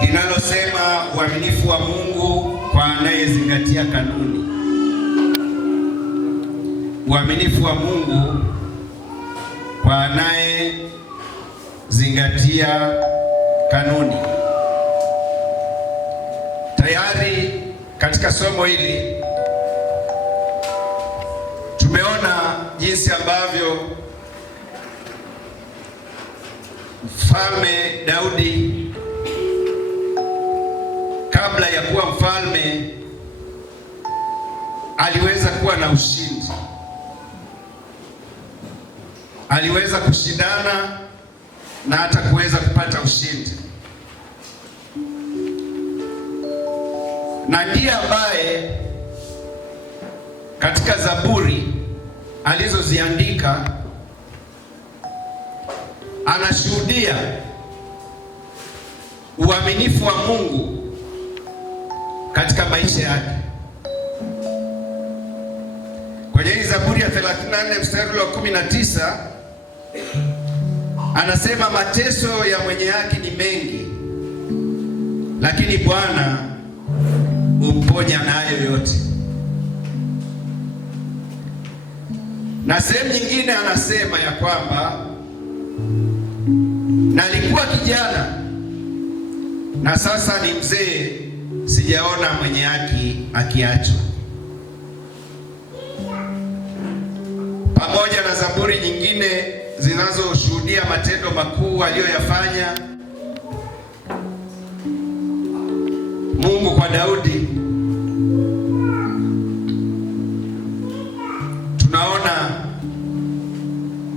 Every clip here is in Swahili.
linalosema uaminifu wa Mungu kwa anayezingatia kanuni. Uaminifu wa Mungu kwa anayezingatia kanuni. Tayari katika somo hili tumeona jinsi ambavyo Mfalme Daudi kabla ya kuwa mfalme aliweza kuwa na ushindi. Aliweza kushindana na hata kuweza kupata ushindi. Na ndiye ambaye katika Zaburi alizoziandika anashuhudia uaminifu wa Mungu katika maisha yake. Kwenye hii Zaburi ya 34 mstari wa 19 anasema, mateso ya mwenye haki ni mengi, lakini Bwana humponya nayo yote. Na sehemu nyingine anasema ya kwamba nalikuwa kijana na sasa ni mzee, sijaona mwenye haki akiachwa. Pamoja na zaburi nyingine zinazoshuhudia matendo makuu aliyoyafanya Mungu kwa Daudi, tunaona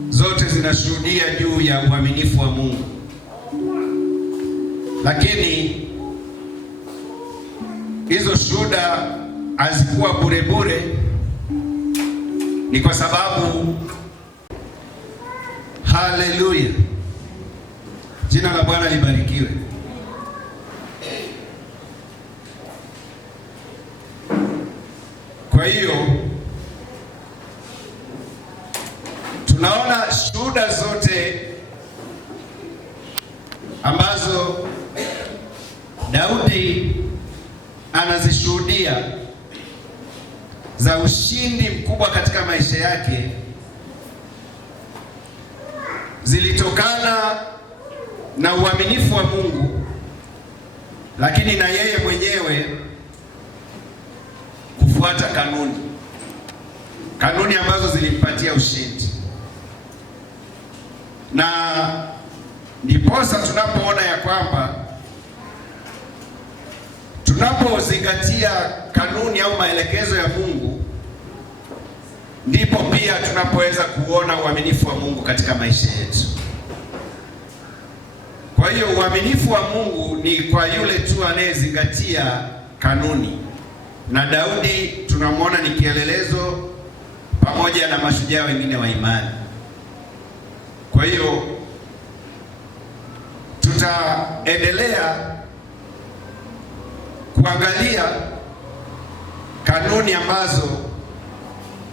zote zinashuhudia juu ya uaminifu wa Mungu. Lakini hizo shuhuda hazikuwa bure bure, ni kwa sababu, haleluya, jina la Bwana libarikiwe. Kwa hiyo tunaona shuhuda zote ambazo Daudi anazishuhudia za ushindi mkubwa katika maisha yake zilitokana na uaminifu wa Mungu, lakini na yeye mwenyewe kufuata kanuni ambazo zilimpatia ushindi. Na ndiposa tunapoona ya kwamba tunapozingatia kanuni au maelekezo ya Mungu, ndipo pia tunapoweza kuona uaminifu wa Mungu katika maisha yetu. Kwa hiyo uaminifu wa Mungu ni kwa yule tu anayezingatia kanuni, na Daudi tunamwona ni kielelezo pamoja na mashujaa wengine wa imani. Kwa hiyo tutaendelea kuangalia kanuni ambazo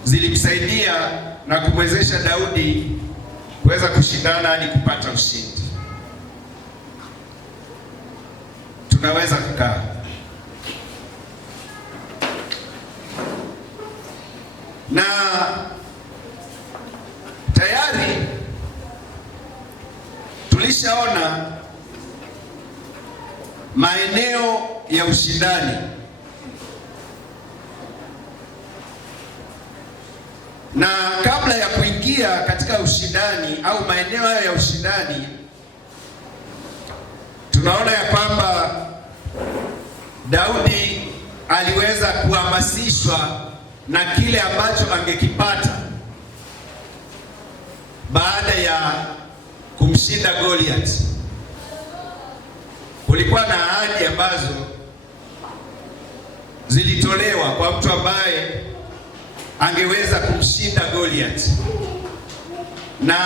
zilimsaidia na kumwezesha Daudi kuweza kushindana hadi kupata ushindi. Tunaweza kukaa. Na tayari tulishaona maeneo ya ushindani, na kabla ya kuingia katika ushindani au maeneo hayo ya ushindani, tunaona ya kwamba Daudi aliweza kuhamasishwa na kile ambacho angekipata baada ya kumshinda Goliath. Kulikuwa na ahadi ambazo zilitolewa kwa mtu ambaye angeweza kumshinda Goliath, na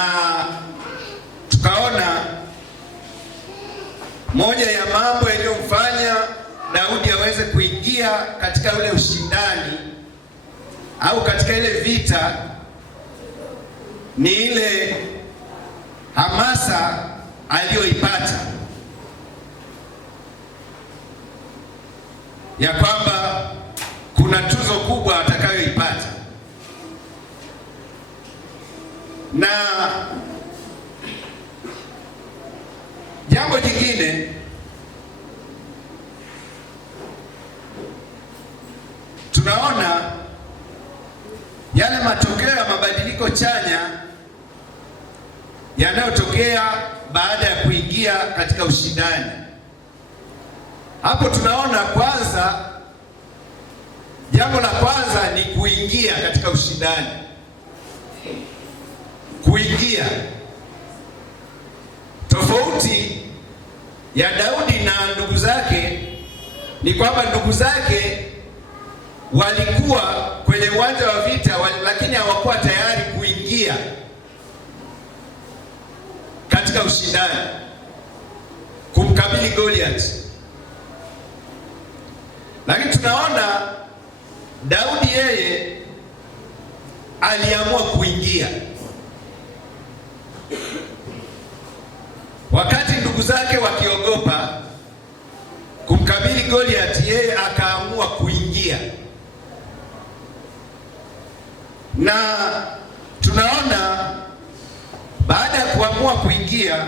tukaona moja ya mambo yaliyomfanya Daudi aweze kuingia katika ule ushindani au katika ile vita ni ile hamasa aliyoipata ya kwamba kuna tuzo kubwa atakayoipata. Na jambo jingine, tunaona yale matokeo ya mabadiliko chanya yanayotokea baada ya kuingia katika ushindani. Hapo tunaona kwanza, jambo la kwanza ni kuingia katika ushindani. Kuingia, tofauti ya Daudi na ndugu zake ni kwamba ndugu zake walikuwa kwenye uwanja wa vita, lakini hawakuwa tayari kuingia katika ushindani kumkabili Goliath. Lakini tunaona Daudi yeye aliamua kuingia. Wakati ndugu zake wakiogopa kumkabili Goliath, yeye akaamua kuingia. Na tunaona baada ya kuamua kuingia,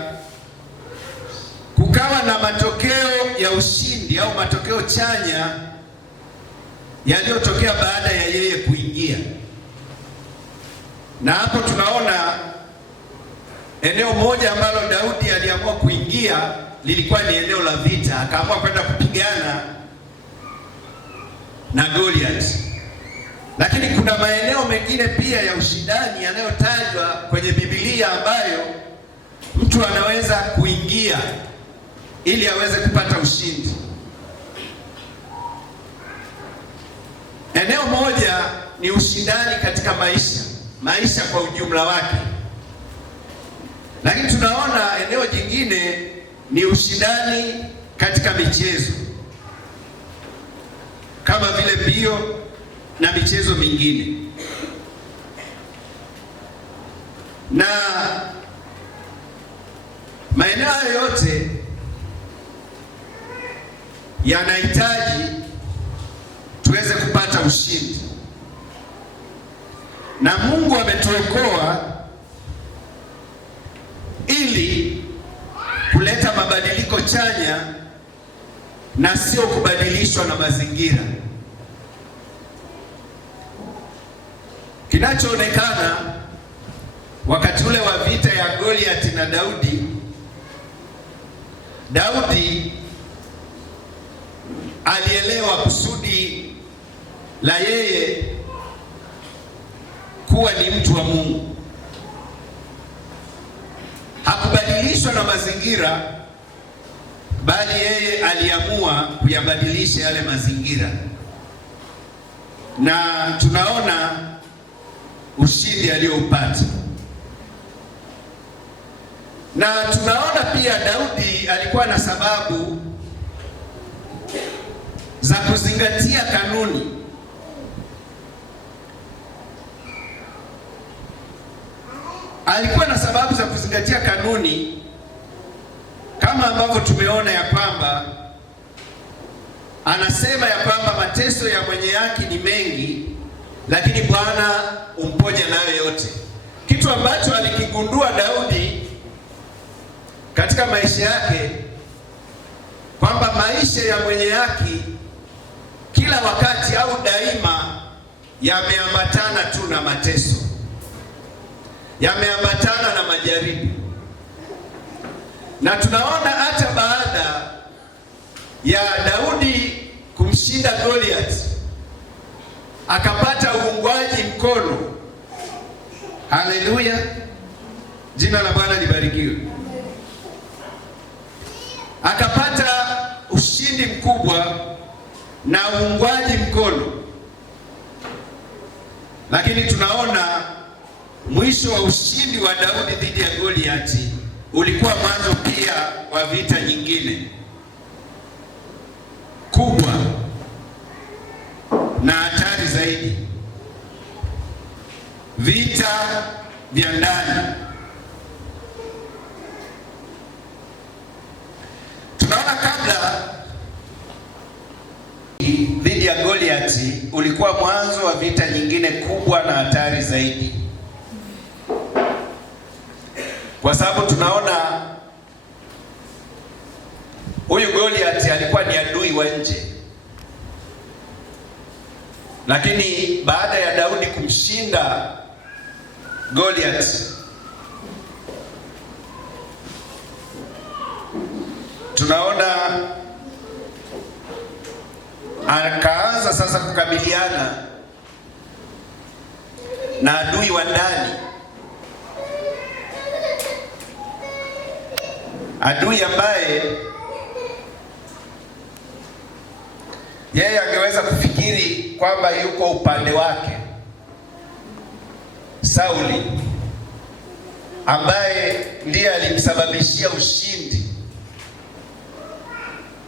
kukawa na matokeo ya ushindi au matokeo chanya yaliyotokea baada ya yeye kuingia. Na hapo tunaona eneo moja ambalo Daudi aliamua kuingia lilikuwa ni eneo la vita, akaamua kwenda kupigana na Goliath. Lakini kuna maeneo mengine pia ya ushindani yanayotajwa kwenye Biblia ambayo mtu anaweza kuingia ili aweze kupata ushindi. Eneo moja ni ushindani katika maisha kwa ujumla wake. Lakini tunaona eneo jingine ni ushindani katika michezo kama vile mbio na michezo mingine. Na maeneo hayo yote yanahitaji tuweze kupata ushindi. Na Mungu ametuokoa ili kuleta mabadiliko chanya na sio kubadilishwa na mazingira. Kinachoonekana wakati ule wa vita ya Goliath na Daudi alielewa kusudi la yeye kuwa ni mtu wa Mungu. Hakubadilishwa na mazingira, bali yeye aliamua kuyabadilisha yale mazingira. Na tunaona ushindi aliyoupata. Na tunaona pia Daudi alikuwa na sababu za kuzingatia kanuni. Alikuwa na sababu za kuzingatia kanuni, kama ambavyo tumeona ya kwamba anasema ya kwamba mateso ya mwenye haki ni mengi, lakini Bwana umponya nayo yote. Kitu ambacho alikigundua Daudi katika maisha yake, kwamba maisha ya mwenye haki kila wakati au daima yameambatana tu na mateso, yameambatana na majaribu. Na tunaona hata baada ya Daudi kumshinda Goliath, akapata uungwaji mkono. Haleluya, jina la Bwana libarikiwe. Akapata ushindi mkubwa na uungwaji mkono. Lakini tunaona mwisho wa ushindi wa Daudi dhidi ya Goliath ulikuwa mwanzo pia wa vita nyingine kubwa na hatari zaidi, vita vya ndani. Tunaona kabla Goliati ulikuwa mwanzo wa vita nyingine kubwa na hatari zaidi, kwa sababu tunaona huyu Goliati alikuwa ni adui wa nje, lakini baada ya Daudi kumshinda Goliati, tunaona akaanza sasa kukabiliana na adui wa ndani, adui ambaye yeye angeweza kufikiri kwamba yuko upande wake, Sauli, ambaye ndiye alimsababishia ushindi.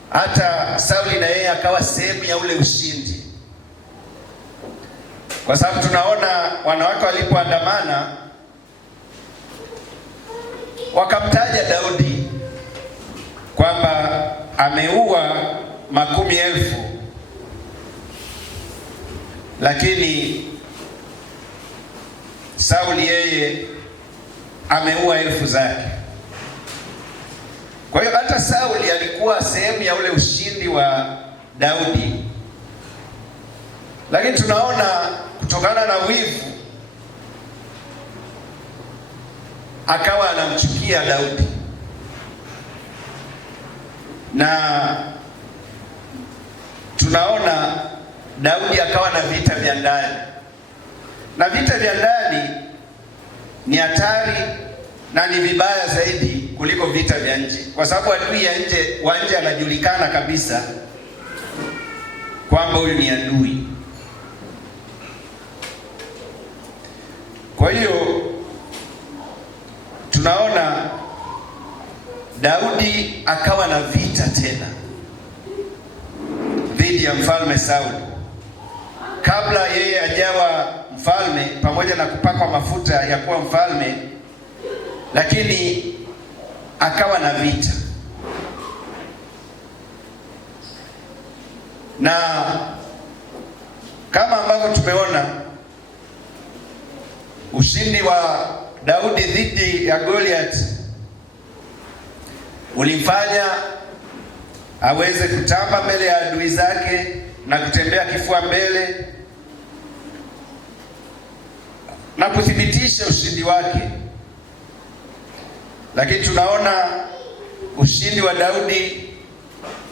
Hata Sauli na yeye akawa sehemu ya ule ushindi, kwa sababu tunaona wanawake walipoandamana wakamtaja Daudi kwamba ameua 10,000, lakini Sauli yeye ameua 1000 zake. Kwa hiyo hata Sauli alikuwa sehemu ya ule ushindi wa Daudi, lakini tunaona kutokana na wivu akawa anamchukia Daudi, na tunaona Daudi akawa na vita vya ndani, na vita vya ndani ni hatari na ni vibaya zaidi kuliko vita vya nje, kwa sababu adui wa nje anajulikana kabisa kwamba huyu ni adui. Kwa hiyo tunaona Daudi akawa na vita tena dhidi ya mfalme Sauli. Kabla yeye ajawa mfalme, pamoja na kupakwa mafuta ya kuwa mfalme, lakini akawa na vita, na kama ambavyo tumeona ushindi wa Daudi dhidi ya Goliath ulimfanya aweze kutamba mbele ya adui zake na kutembea kifua mbele na kuthibitisha ushindi wake. Lakini tunaona ushindi wa Daudi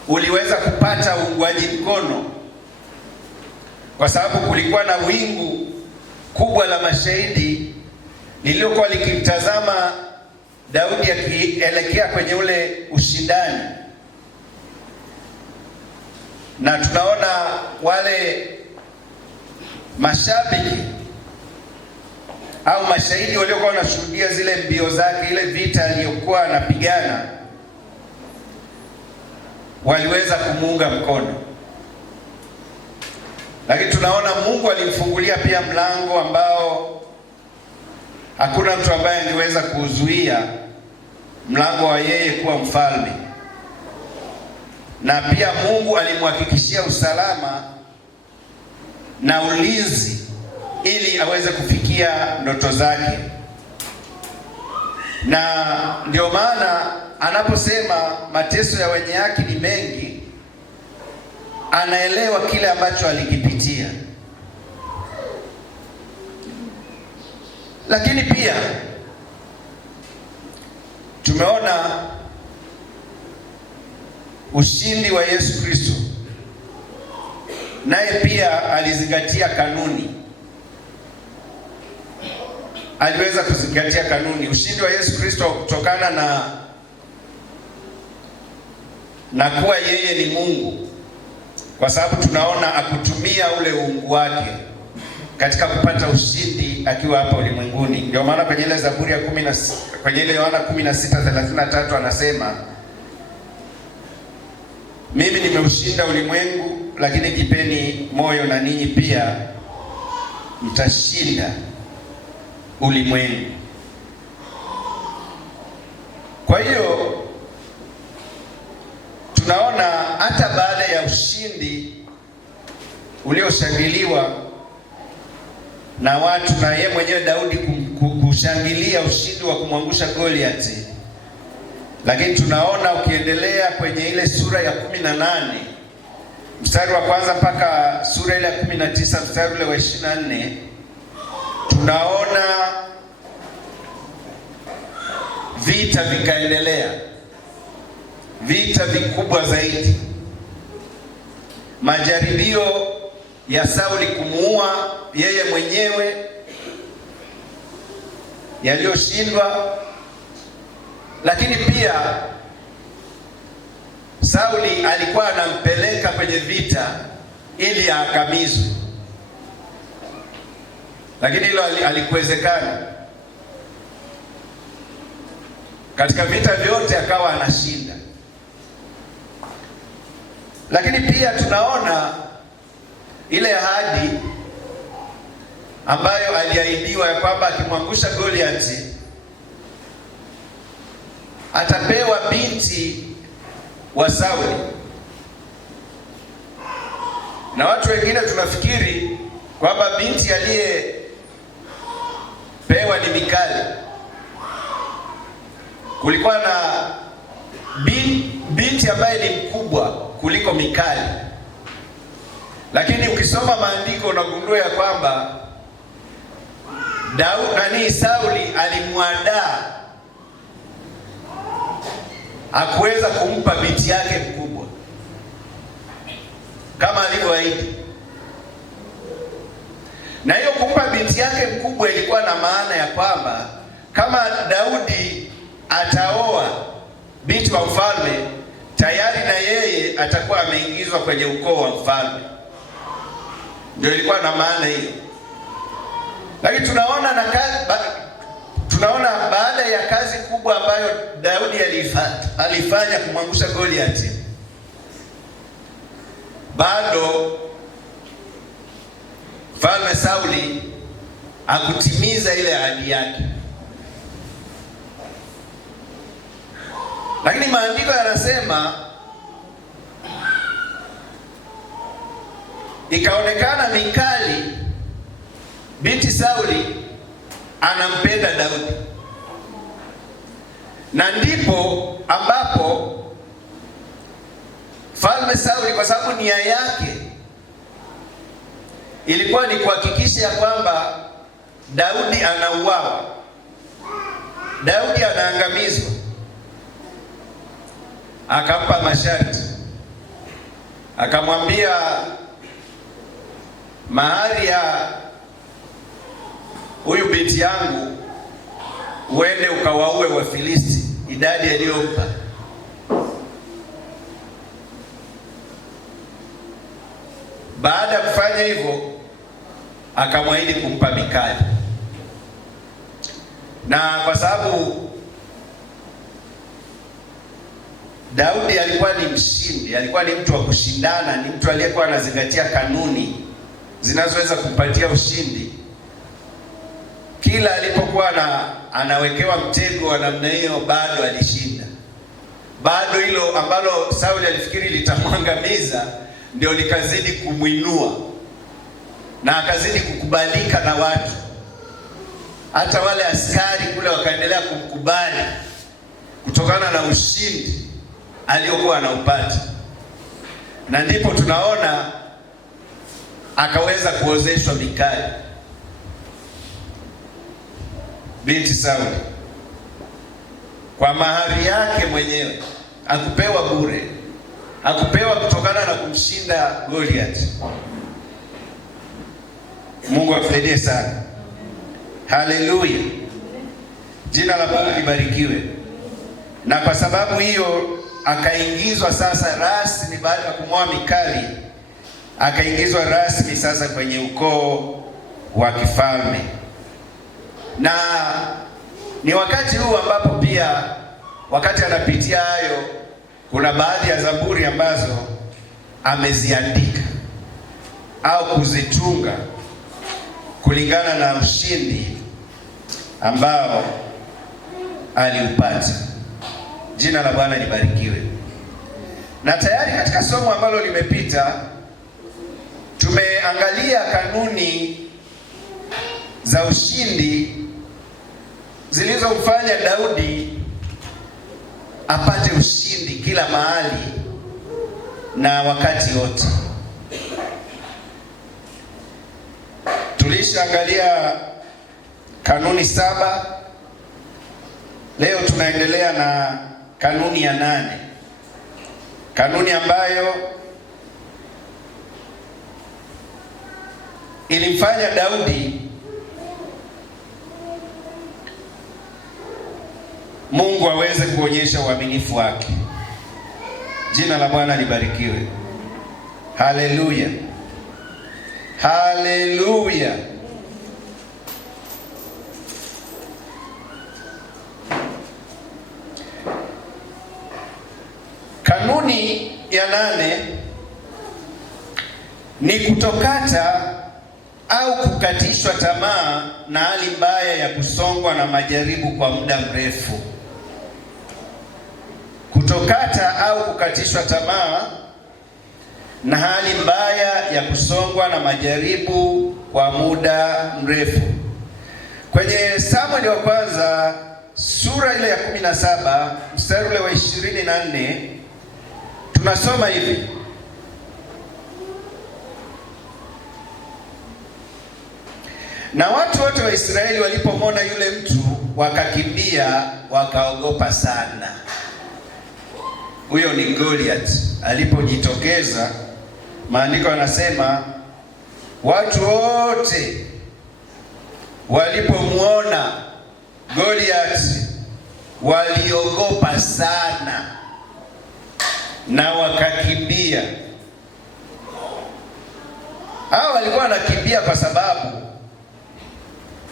uliweza kupata uungwaji mkono, kwa sababu kulikuwa na wingu kubwa la mashahidi lililokuwa likimtazama Daudi akielekea kwenye ule ushindani, na tunaona wale mashabiki au mashahidi waliokuwa wanashuhudia zile mbio zake, ile vita aliyokuwa anapigana, waliweza kumuunga mkono. Lakini tunaona Mungu alimfungulia pia mlango ambao hakuna mtu ambaye angeweza kuzuia, mlango wa yeye kuwa mfalme. Na pia Mungu alimhakikishia usalama na ulinzi ili aweze kufikia ndoto zake. Na ndio maana anaposema mateso ya wenye haki ni mengi, anaelewa kile ambacho alikipitia. Lakini pia tumeona ushindi wa Yesu Kristo, naye pia alizingatia kanuni, aliweza kuzingatia kanuni. Ushindi wa Yesu Kristo kutokana na kuwa yeye ni Mungu, kwa sababu tunaona akutumia ule uungu wake katika kupata ushindi akiwa hapa ulimwenguni. Ndio maana kwenye ile Zaburi ya kwenye ile Yohana 16:33 anasema, mimi nimeushinda ulimwengu, lakini jipeni moyo na ninyi pia mtashinda ulimwengu. Kwa hiyo tunaona hata baada ya ushindi ulioshangiliwa na watu na yeye mwenyewe Daudi kushangilia ushindi wa kumwangusha Goliathi. Lakini tunaona ukiendelea kwenye ile sura ya 18 mstari wa kwanza mpaka sura ile ya 19 mstari ule wa 24, tunaona vita vikaendelea, vita vikubwa zaidi, majaribio ya Sauli kumuua yeye mwenyewe yaliyoshindwa. Lakini pia Sauli alikuwa anampeleka kwenye vita ili aangamizwe, lakini hilo halikuwezekana. Katika vita vyote akawa anashinda. Lakini pia tunaona ile ahadi ambayo aliahidiwa ya kwamba akimwangusha Goliathi atapewa binti wa Sauli. Na watu wengine tunafikiri kwamba binti aliyepewa ni Mikali. Kulikuwa na binti ambaye ni mkubwa kuliko Mikali, lakini ukisoma maandiko unagundua ya kwamba Sauli alimwandaa hakuweza kumpa binti yake mkubwa kama alivyoahidi. Na hiyo kumpa binti yake mkubwa ilikuwa na maana ya kwamba kama Daudi ataoa binti wa mfalme, tayari na yeye atakuwa ameingizwa kwenye ukoo wa mfalme. Ndio ilikuwa na maana hiyo. Lakini tunaona baada ya kazi kubwa ambayo Daudi alifanya kumwangusha Goliathi, bado mfalme Sauli hakutimiza ile ahadi yake. Lakini maandiko yanasema ikaonekana Mikali binti Sauli anampenda Daudi, na ndipo ambapo mfalme Sauli, kwa sababu nia yake ilikuwa ni kuhakikisha ya kwamba Daudi anauawa, Daudi anaangamizwa, akampa masharti, akamwambia mahari ya huyu binti yangu uende ukawaue Wafilisti, idadi aliyompa. Baada ya kufanya hivyo, akamwahidi kumpa Mikali. Na kwa sababu Daudi alikuwa ni mshindi, alikuwa ni mtu wa kushindana, ni mtu aliyekuwa anazingatia kanuni zinazoweza kumpatia ushindi, kila alipokuwa anawekewa mtego wa namna hiyo, bado alishinda. Bado hilo ambalo Sauli alifikiri litamwangamiza ndio likazidi kumwinua, na akazidi kukubalika na watu. Hata wale askari kule wakaendelea kumkubali kutokana na ushindi aliyokuwa anaupata. Na ndipo tunaona akaweza kuozeshwa Mikali binti Sauli kwa mahari yake mwenyewe. Hakupewa bure, hakupewa kutokana na kumshinda Goliath. Mungu asaidie sana. Haleluya, jina la Bwana libarikiwe. Na kwa sababu hiyo akaingizwa sasa rasmi, baada ya kumwoa Mikali, akaingizwa rasmi sasa kwenye ukoo wa kifalme. Na ni wakati huu ambapo pia wakati anapitia hayo, kuna baadhi ya zaburi ambazo ameziandika au kuzitunga kulingana na ushindi ambao aliupata. Jina la Bwana libarikiwe. Na tayari katika somo ambalo limepita Tumeangalia kanuni za ushindi zilizomfanya Daudi apate ushindi kila mahali na wakati wote. Tulishaangalia kanuni 7. Leo tunaendelea na kanuni ya 8, kanuni ambayo ilimfanya Daudi Mungu aweze kuonyesha uaminifu wake. Jina la Bwana libarikiwe. Haleluya, haleluya. Kanuni ya 8 ni kutokata au kukatishwa tamaa na hali mbaya ya kusongwa na majaribu kwa muda mrefu. Kutokata au kukatishwa tamaa na hali mbaya ya kusongwa na majaribu kwa muda mrefu. Kwenye Samueli wa kwanza sura ile ya 17 mstari ule wa 24 tunasoma hivi: na watu wote wa Israeli walipomwona yule mtu wakakimbia, wakaogopa sana. Huyo ni Goliath. Alipojitokeza, maandiko yanasema watu wote walipomwona Goliath waliogopa sana na wakakimbia. Hao walikuwa wanakimbia kwa sababu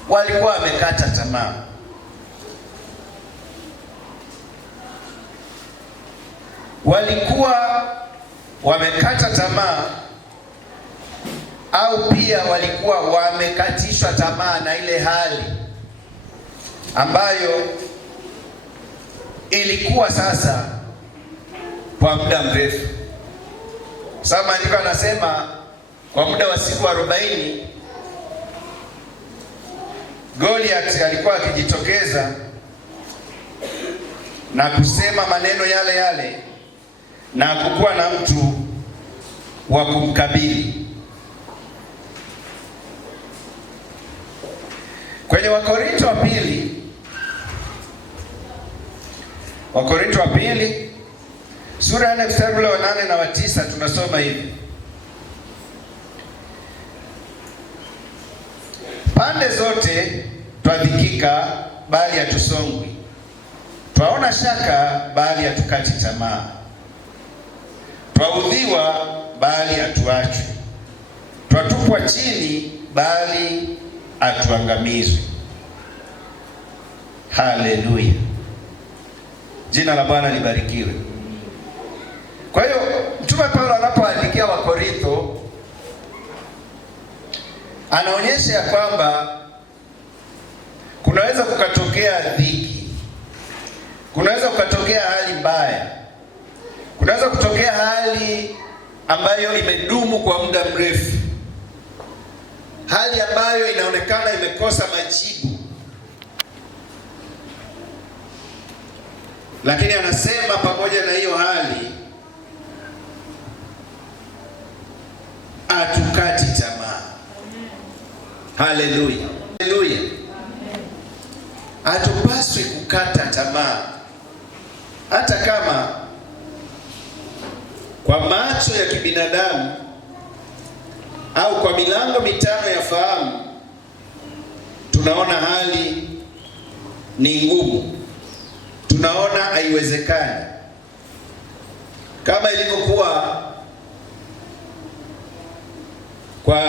walikuwa wamekata tamaa. Walikuwa wamekata tamaa, au pia walikuwa wamekatishwa tamaa na ile hali ambayo ilikuwa sasa kwa muda mrefu. Sasa maandiko anasema kwa muda wa siku 40 Goliath alikuwa akijitokeza na kusema maneno yale yale na kukuwa na mtu wa kumkabili. Kwenye Wakorintho wa pili sura ya 4 mstari wa 8 na wa 9 tunasoma hivi: pande zote twadhikika, bali hatusongwi; twaona shaka, bali hatukati tamaa; twaudhiwa, bali hatuachwi; twatupwa chini, bali hatuangamizwi. Haleluya, jina la Bwana libarikiwe. Kwa hiyo Mtume Paulo anapoandikia Wakorintho anaonyesha ya kwamba kunaweza kukatokea dhiki, kunaweza kukatokea hali mbaya, kunaweza kutokea hali ambayo imedumu kwa muda mrefu, hali ambayo inaonekana imekosa majibu. Lakini anasema pamoja na hiyo hali hatukati tamaa. Haleluya, haleluya. Hatupaswi kukata tamaa, hata kama kwa macho ya kibinadamu au kwa milango mitano ya fahamu tunaona hali ni ngumu, tunaona haiwezekani, kama ilivyokuwa kwa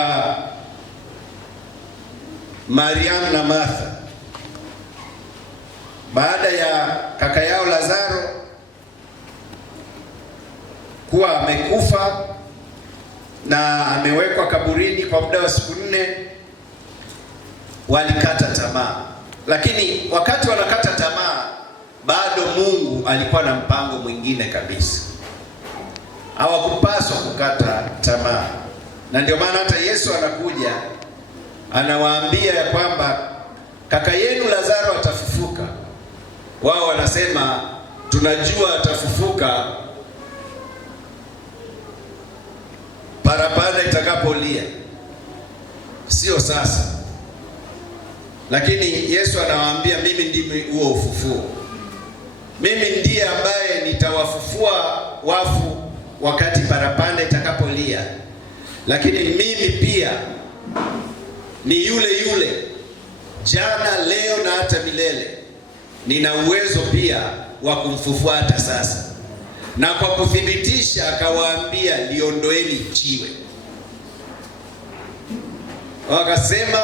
Mariamu na Martha baada ya kaka yao Lazaro kuwa amekufa na amewekwa kaburini kwa muda wa siku 4, walikata tamaa. Lakini wakati wanakata tamaa, bado Mungu alikuwa na mpango mwingine kabisa. Hawakupaswa kukata tamaa. Na ndio maana hata Yesu anakuja anawaambia ya kwamba kaka yenu Lazaro atafufuka. Wao wanasema tunajua atafufuka parapanda itakapolia, sio sasa. Lakini Yesu anawaambia mimi ndimi huo ufufuo. Mimi ndiye ambaye nitawafufua wafu wakati parapanda itakapolia. Lakini mimi pia ni yule jana, leo na hata milele. Nina uwezo pia wa kumfufua hata sasa. Na kwa kuthibitisha akawaambia liondoeni jiwe. Wakasema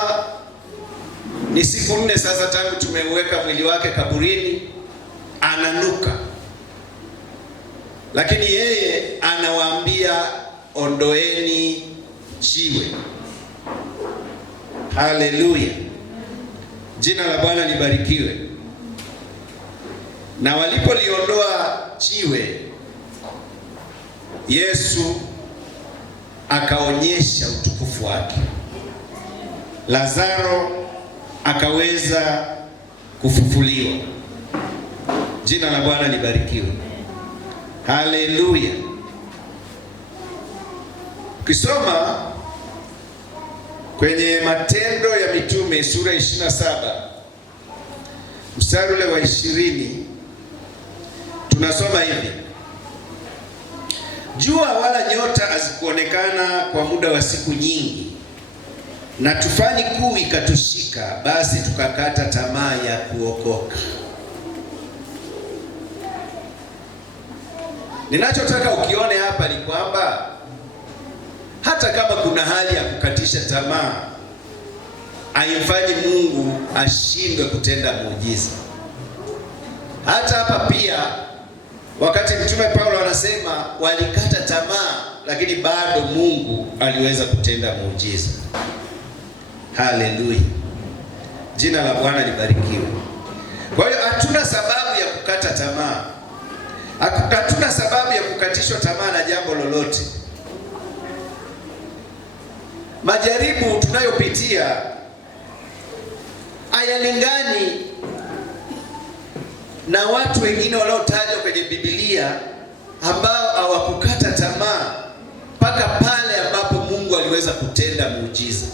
ni siku 4 sasa tangu tumeuweka mwili wake kaburini, ananuka. Lakini yeye anawaambia ondoeni jiwe. Haleluya, jina la Bwana libarikiwe. Na walipoliondoa jiwe, Yesu akaonyesha utukufu wake. Lazaro akaweza kufufuliwa. Jina la Bwana libarikiwe. Haleluya. Ukisoma kwenye Matendo ya Mitume sura 27 mstari ule wa 20 tunasoma hivi: jua wala nyota hazikuonekana kwa muda wa siku nyingi, na tufani kuu ikatushika, basi tukakata tamaa ya kuokoka. Ninachotaka ukione hapa ni kwamba hata kama kuna hali ya kukatisha tamaa, haimfanyi Mungu ashindwe kutenda muujiza. Hata hapa pia wakati Mtume Paulo anasema walikata tamaa, lakini bado Mungu aliweza kutenda muujiza. Haleluya, jina la Bwana libarikiwe. Kwa hiyo hatuna sababu ya kukata tamaa, hatuna sababu ya kukatishwa tamaa na jambo lolote. Majaribu tunayopitia hayalingani na watu wengine waliotajwa kwenye Biblia ambao hawakukata tamaa mpaka pale ambapo Mungu aliweza kutenda muujiza.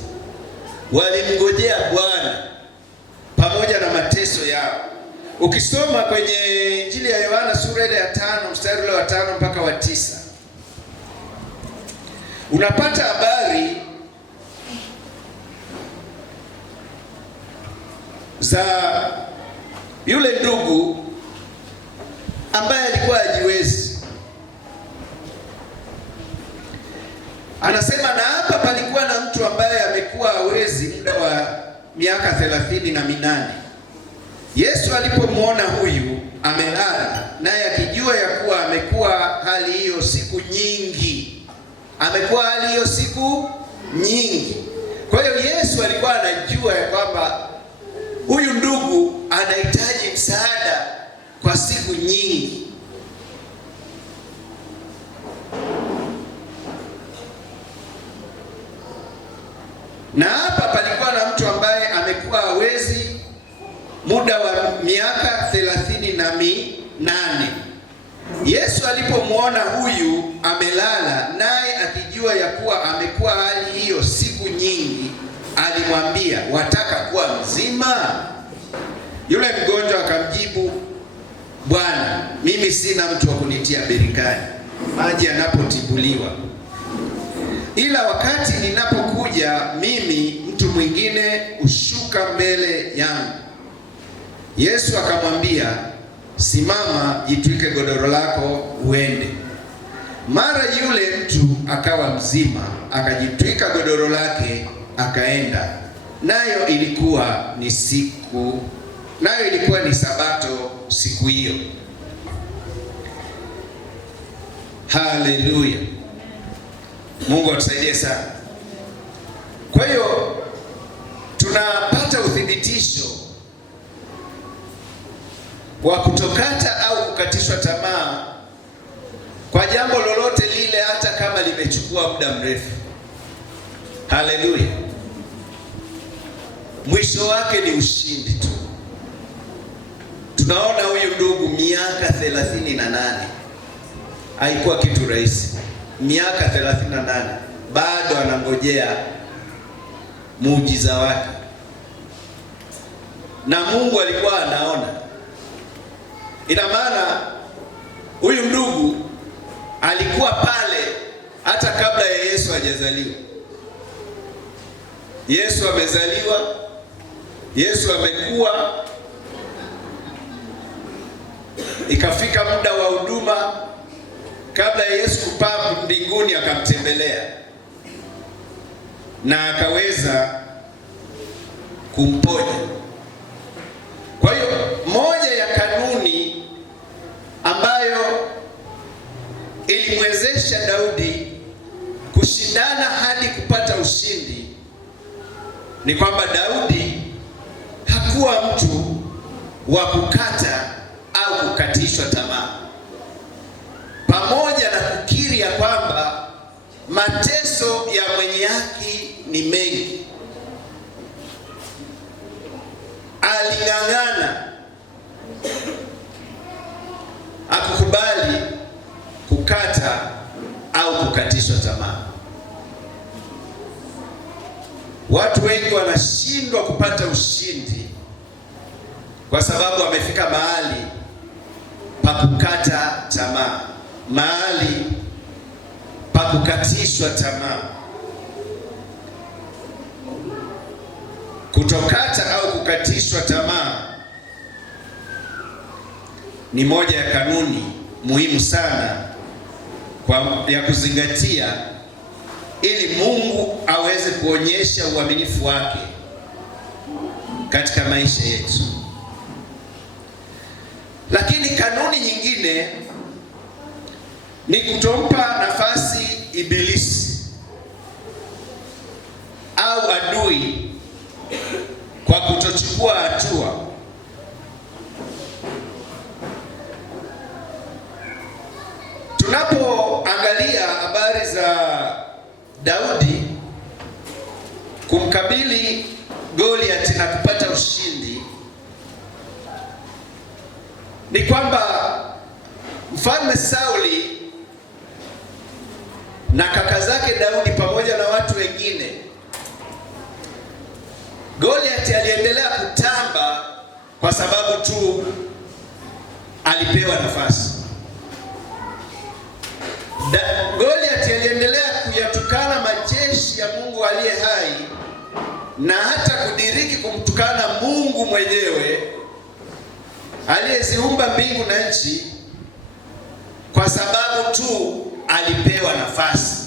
Walimngojea Bwana pamoja na mateso yao. Ukisoma kwenye Injili ya Yohana sura ile ya 5 mstari ule wa 5 mpaka wa 9, unapata habari za yule ndugu ambaye alikuwa hajiwezi. Anasema na hapa palikuwa na mtu ambaye amekuwa hawezi muda wa miaka 38. Yesu alipomwona huyu amelala, naye akijua ya kuwa amekuwa hali hiyo siku nyingi, Kwa hiyo Yesu alikuwa anajua ya kwamba huyu ndugu anahitaji msaada kwa siku nyingi. Na hapa palikuwa na mtu ambaye amekuwa hawezi muda wa miaka 38. Yesu alipomwona huyu amelala, naye akijua ya kuwa amekuwa hali hiyo siku nyingi, alimwambia, wataka kuwa mzima? Yule mgonjwa akamjibu, Bwana, mimi sina mtu wa kunitia birikani maji yanapotibuliwa, ila wakati ninapokuja mimi, mtu mwingine hushuka mbele yangu. Yesu akamwambia, simama, jitwike godoro lako uende. Mara yule mtu akawa mzima, akajitwika godoro lake akaenda. Nayo ilikuwa ni Sabato siku hiyo. Haleluya, Mungu atusaidie sana. Kwa hiyo tunapata uthibitisho wa kutokata au kukatishwa tamaa kwa jambo lolote lile, hata kama limechukua muda mrefu. Haleluya. Mwisho wake ni ushindi tu. Tunaona huyu ndugu miaka 38. Haikuwa kitu rahisi. Miaka 38 bado anangojea muujiza wake. Na Mungu alikuwa anaona. Ina maana huyu ndugu alikuwa pale hata kabla ya Yesu hajazaliwa. Yesu amezaliwa, Yesu amekuwa, ikafika muda wa huduma, kabla ya Yesu kupaa mbinguni akamtembelea na akaweza kumponya. Kwa hiyo moja ya kanuni ambayo ilimwezesha Daudi kushindana hadi kupata ushindi ni kwamba Daudi hakuwa mtu wa kukata au kukatishwa tamaa. Pamoja na kukiri ya kwamba mateso ya mwenye haki ni mengi, aling'ang'ana, hakukubali kukata au kukatishwa tamaa. Watu wengi wanashindwa kupata ushindi kwa sababu wamefika mahali pa kukata tamaa, mahali pa kukatishwa tamaa. Kutokata au kukatishwa tamaa ni moja ya kanuni muhimu sana ya kuzingatia ili Mungu aweze kuonyesha uaminifu wake katika maisha yetu. Lakini kanuni nyingine ni kutompa nafasi Ibilisi au adui kwa kutochukua hatua. Tunapoangalia habari za Daudi kumkabili Goliath na kupata ushindi, ni kwamba Mfalme Sauli na kaka zake Daudi pamoja na watu wengine, Goliath aliendelea kutamba kwa sababu tu alipewa nafasi. Goliath aliendelea kuyatukana majeshi ya Mungu aliye hai na hata kudiriki kumtukana Mungu mwenyewe aliyeziumba mbingu na nchi kwa sababu tu alipewa nafasi.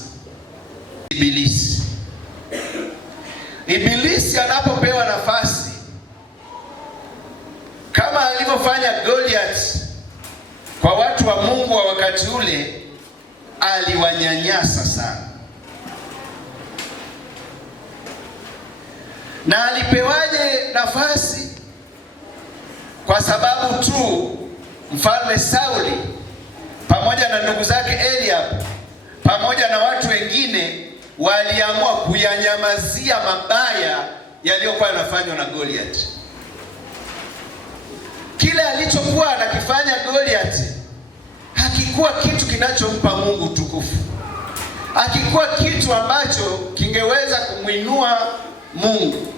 Ibilisi anapopewa nafasi kama alivyofanya Goliath kwa watu wa Mungu wa wakati ule, aliwanyanyasa sana. Na alipewaje nafasi? Kwa sababu tu Mfalme Sauli pamoja na ndugu zake Eliab pamoja na watu wengine waliamua kuyanyamazia mabaya yaliyokuwa yanafanywa na Goliath. Kile alichokuwa anakifanya Goliath hakikuwa kitu kinachompa Mungu tukufu, hakikuwa kitu ambacho kingeweza kumwinua Mungu.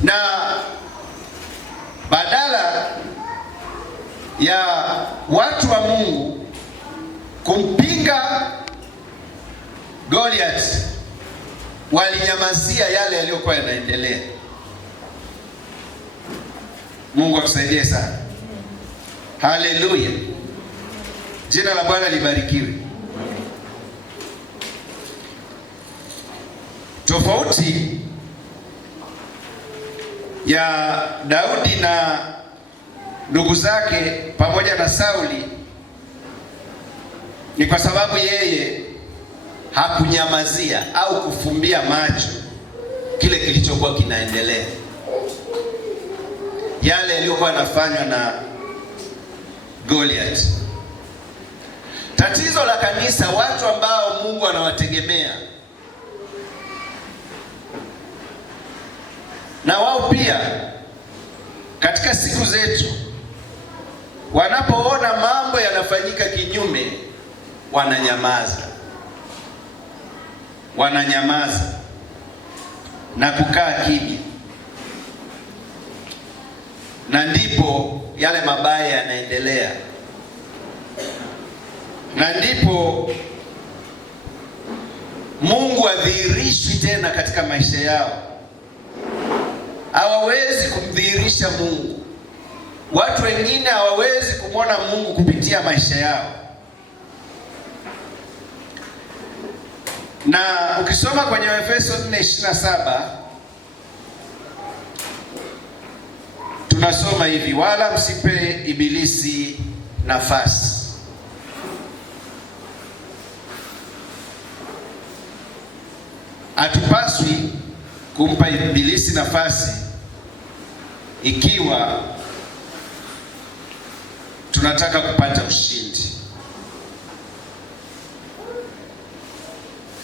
Na badala ya watu wa Mungu kumpinga Goliath, walinyamazia yale yaliyokuwa yanaendelea. Mungu akusaidie sana. Haleluya. Jina la Bwana libarikiwe. Tofauti ya Daudi na ndugu zake pamoja na Sauli ni kwa sababu yeye hakunyamazia au kufumbia macho kile kilichokuwa kinaendelea, yale yaliyokuwa yanafanywa na Goliath. Tatizo la kanisa, watu ambao Mungu anawategemea na wao pia katika siku zetu wanapoona mambo yanafanyika kinyume, wananyamaza na kukaa kimya, na ndipo yale mabaya yanaendelea, na ndipo Mungu adhihirishwi tena katika maisha yao. Hawawezi kumdhihirisha Mungu. Watu wengine hawawezi kumwona Mungu kupitia maisha yao. Na ukisoma kwenye Efeso 4:27 tunasoma hivi: wala msipe ibilisi nafasi. Hatupaswi kumpa ibilisi nafasi ikiwa tunataka kupata ushindi.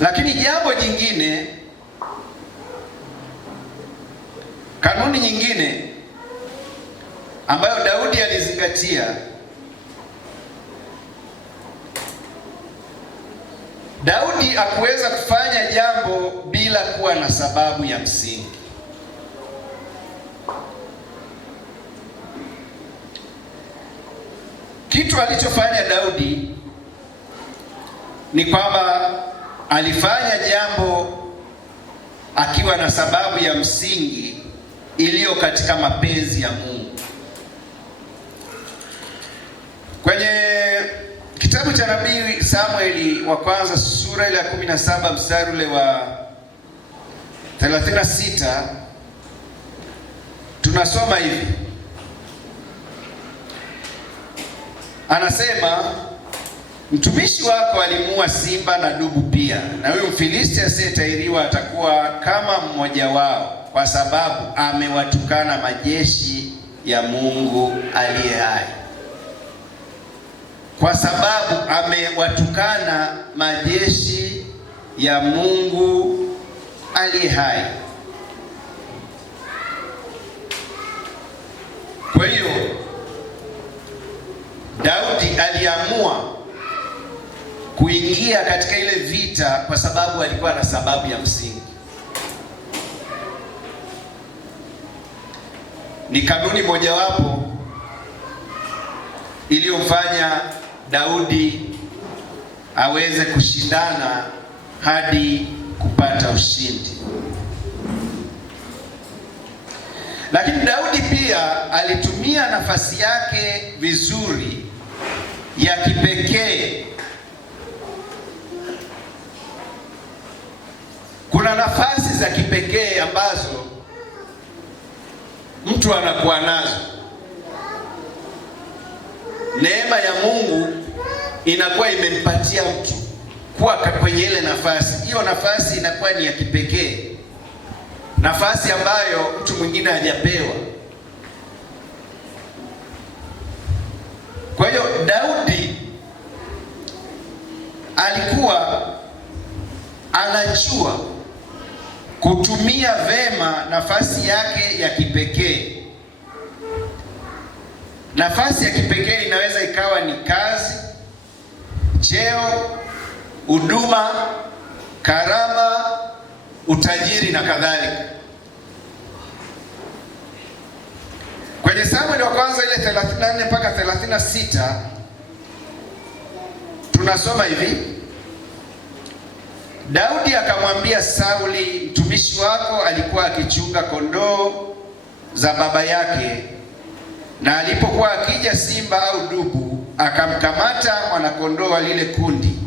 Lakini jambo jingine, kanuni nyingine ambayo Daudi alizingatia, Daudi hakuweza kufanya jambo bila kuwa na sababu ya msingi. Kitu alichofanya Daudi ni kwamba alifanya jambo akiwa na sababu ya msingi iliyo katika mapenzi ya Mungu. Kwenye kitabu cha nabii Samueli wa kwanza sura ile ya 17 mstari ule wa 36 tunasoma hivi. Anasema, mtumishi wako alimuua simba na dubu pia, na huyo Mfilisti asiyetahiriwa atakuwa kama mmoja wao, kwa sababu amewatukana majeshi ya Mungu aliye hai. Kwa sababu amewatukana majeshi ya Mungu aliye hai. Kwa hiyo Daudi aliamua kuingia katika ile vita kwa sababu alikuwa na sababu ya msingi. Ni kanuni mojawapo iliyomfanya Daudi aweze kushindana hadi kupata ushindi. Lakini Daudi pia alitumia nafasi yake vizuri ya kipekee. Kuna nafasi za kipekee ambazo mtu anakuwa nazo. Neema ya Mungu inakuwa imempatia mtu kuwa kwenye ile nafasi. Hiyo nafasi inakuwa ni ya kipekee, nafasi ambayo mtu mwingine hajapewa. Kwa hiyo Daudi alikuwa anajua kutumia vema nafasi yake ya kipekee. Nafasi ya kipekee inaweza ikawa ni kazi, cheo, huduma, karama, utajiri na kadhalika. Kwenye Samueli wa kwanza ile 34 mpaka 36 tunasoma hivi: Daudi akamwambia Sauli, mtumishi wako alikuwa akichunga kondoo za baba yake, na alipokuwa akija simba au dubu, akamkamata mwanakondoo wa lile kundi.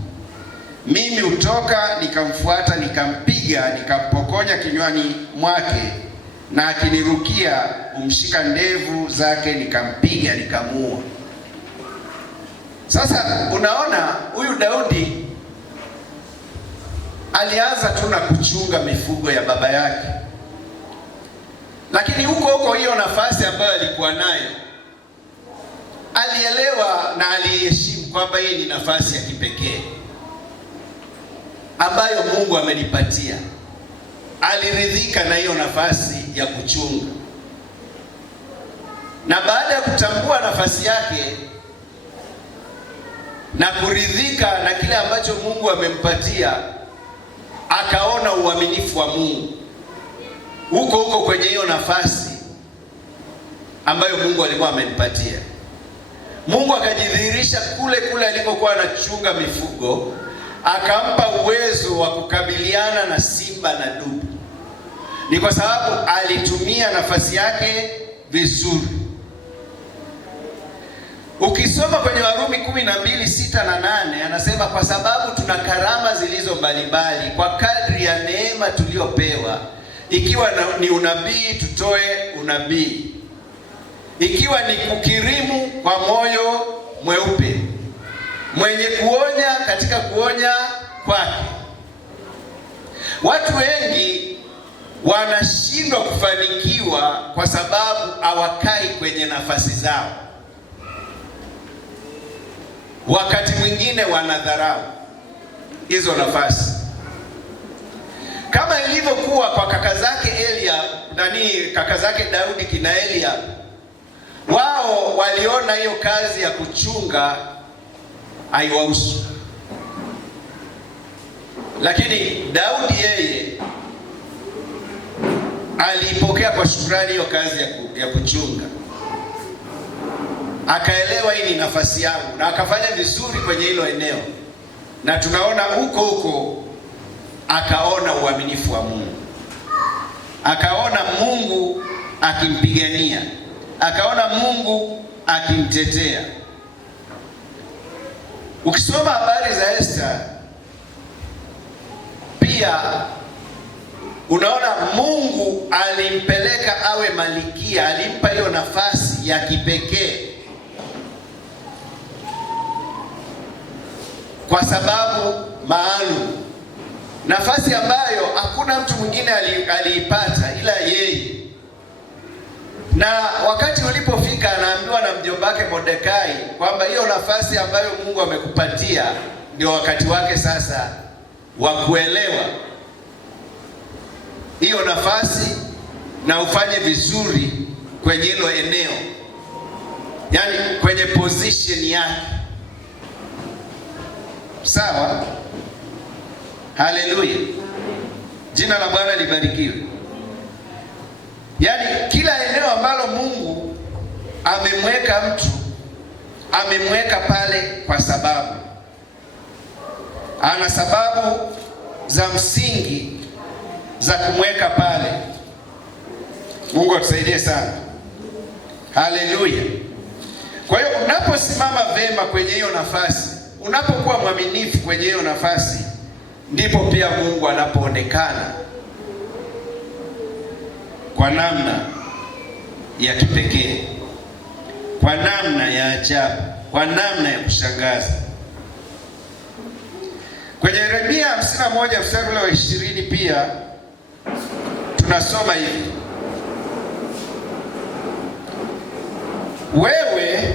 Mimi hutoka nikamfuata, nikampiga, nikampokonya kinywani mwake, na akinirukia umshika ndevu zake, nikampiga, nikamuua. Sasa unaona, huyu Daudi alianza tu na kuchunga mifugo ya baba yake, lakini huko hiyo nafasi ambayo alikuwa nayo alielewa na aliheshimu kwamba hii ni nafasi ya kipekee ambayo Mungu amenipatia. Aliridhika na hiyo nafasi ya kuchunga. Na baada ya kutambua nafasi yake na kuridhika na kile ambacho Mungu amempatia, akaona uaminifu wa Mungu huko kwenye hiyo nafasi ambayo Mungu alikuwa amempatia. Mungu akajidhihirisha kule alikokuwa anachunga mifugo, akampa uwezo wa kukabiliana na simba na dubu. Ni kwa sababu alitumia nafasi yake vizuri. Ukisoma kwenye Warumi 12:6 na 8, anasema kwa sababu tuna karama zilizo mbalimbali kwa kadri ya neema tuliyopewa. Ikiwa ni unabii, tutoe unabii. Ikiwa ni kukirimu, kwa moyo mweupe. Mwenye kuonya, katika kuonya kwake. Watu wengi wanashindwa kufanikiwa kwa sababu hawakai kwenye nafasi zao. Wakati mwingine wanadharau hizo nafasi, kama ilivyokuwa kwa kaka zake kaka zake Daudi kina Eliab. Wao waliona hiyo kazi ya kuchunga haiwahusu, lakini Daudi yeye alipokea kwa shukrani hiyo kazi ya kuchunga. Akaelewa hii ni nafasi yangu, na akafanya vizuri kwenye hilo eneo. Na tunaona huko akaona uaminifu wa Mungu, akaona Mungu akimpigania, akaona Mungu akimtetea. Ukisoma habari za Esther pia unaona Mungu alimpeleka awe malikia, alimpa hiyo nafasi ya kipekee kwa sababu maalum, nafasi ambayo hakuna mtu mwingine aliipata ila yeye. Na wakati ulipofika, anaambiwa na mjomba wake Mordekai kwamba hiyo nafasi ambayo Mungu amekupatia ndio wakati wake sasa wa kuelewa hiyo nafasi na ufanye vizuri kwenye hilo eneo, yaani kwenye position yake. Sawa? Haleluya, jina la Bwana libarikiwe. Yaani kila eneo ambalo Mungu amemweka mtu, amemweka pale kwa sababu ana sababu za msingi za kumweka pale. Mungu atusaidie sana. Haleluya. Kwa hiyo unaposimama vema kwenye hiyo nafasi, unapokuwa mwaminifu kwenye hiyo nafasi, ndipo pia Mungu anapoonekana kwa namna ya kipekee, kwa namna ya ajabu, kwa namna ya kushangaza. Kwenye Yeremia 51 mstari wa 20 pia tunasoma hivi: wewe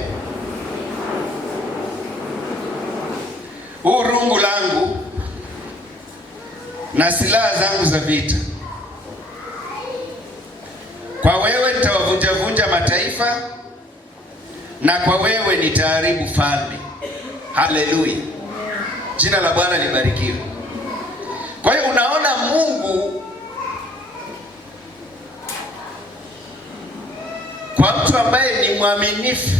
rungu langu na silaha zangu za vita, kwa wewe nitawavunja mataifa, na kwa wewe nitaharibu falme. Haleluya, jina la Bwana libarikiwe. Kwa hiyo unaona Mungu kwa mtu ambaye ni mwaminifu,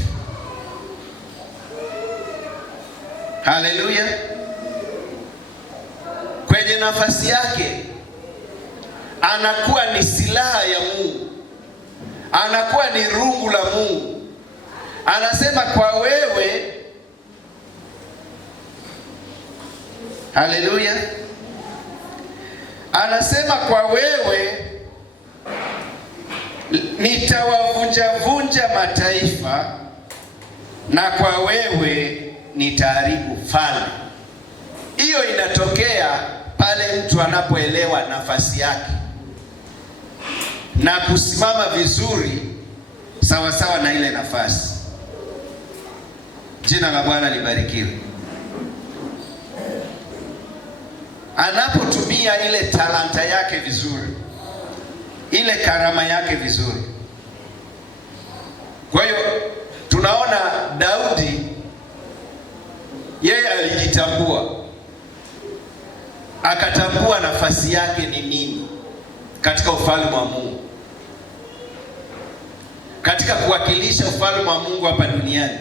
haleluya, kwenye nafasi yake anakuwa ni silaha ya Mungu, anakuwa ni rungu la Mungu. Anasema kwa wewe, haleluya, anasema kwa wewe nitawavunja mataifa, na kwa wewe nitaharibu falme. Hiyo inatokea pale mtu anapoelewa nafasi yake na kusimama vizuri sawa sawa na ile nafasi. Jina la Bwana libarikiwe. Anapotumia ile talanta yake vizuri, ile karama yake vizuri. Kwa hiyo tunaona Daudi yeye alijitambua, akatambua nafasi yake ni nini katika ufalme wa Mungu, katika kuwakilisha ufalme wa Mungu hapa duniani.